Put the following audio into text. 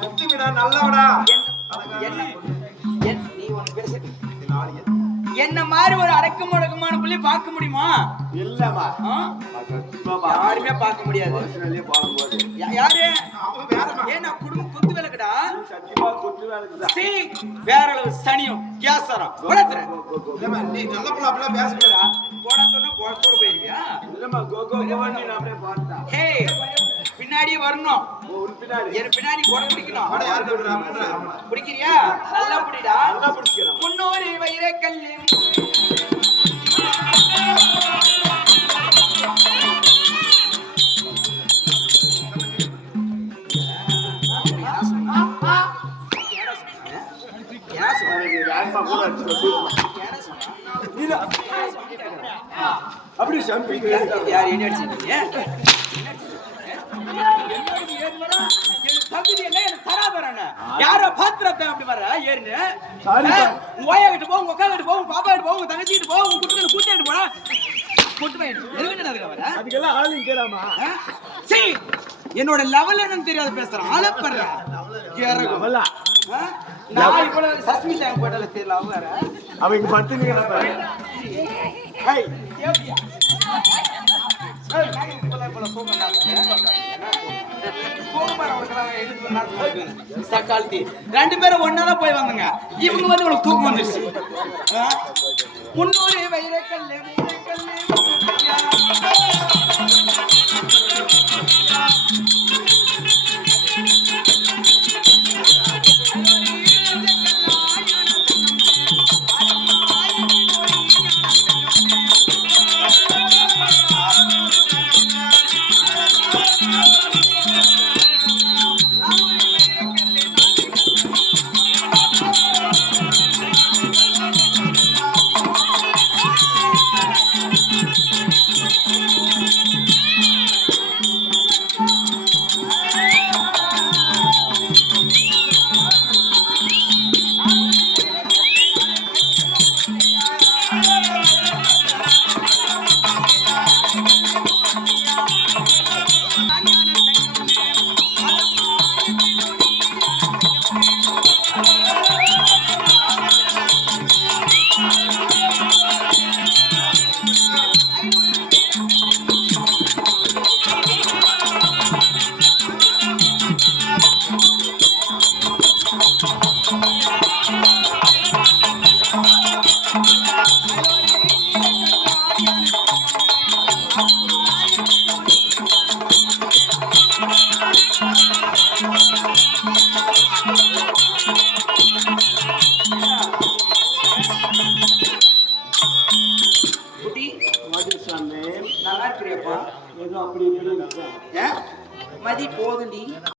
புத்திவிடா நல்லவடா. நீ ஒன்னு பேச. என்ன மாதிரி ஒரு அடக்கமுடக்கமான புள்ளி பார்க்க முடியுமா? இல்லமா யாருமே பார்க்க முடியாது. யாரு ஏன்னா குடும்பம் குத்து விளக்குடா. சத்தியமா குத்து வேலைக்குதான். வேற அளவு சனியும் கேசரம் குளத்துறேன். நீ நல்ல புள்ள அப்படிலாம் பேசக்கூடாதா? போடா சொன்னா போட போயிருவியா? இல்லம்மா கோகோன்னு நான் அப்படியே பார்த்தேன். ஹே பின்னாடி வரணும். என் பின்னாடி போட பிடிக்கணும். பிடிக்கிறியா? நல்லா பிடிடா. நல்லா பிடிக்கிறேன். முன்னோரி வயிறே கல்லி அப்படி சம்பி யார் என்ன அடிச்சீங்க? தகுதி என்ன எனக்கு தராதரான யாரோ பாத்திரத்தை அப்படி வர ஏறினு உங்க ஓயா கிட்ட போ, உங்க அக்கா கிட்ட போ, உங்க பாப்பா கிட்ட போ, உங்க தங்கச்சி கிட்ட போ, உங்க குட்டுக்கு கூட்டிட்டு போனா கொட்டு போயிட்டு அதுக்கு வர அதுக்கெல்லாம் ஆளுங்க கேளாமா? சரி என்னோட லெவல் என்னன்னு தெரியாது பேசுறேன். ஆளப்படுற அவளா நான் இப்போ சஸ்மி சாங் போட்டால தெரியல அவங்க அவங்க பத்துனீங்க ஹை சக்கால்த்தி 2 பேரும் ஒன்னாதான் போய் வந்தாங்க. இவங்க வந்து உங்களுக்கு தூக்கம் வந்துருச்சு. முன்னோரே வைரக்கல்லே மூளைக்கல்லே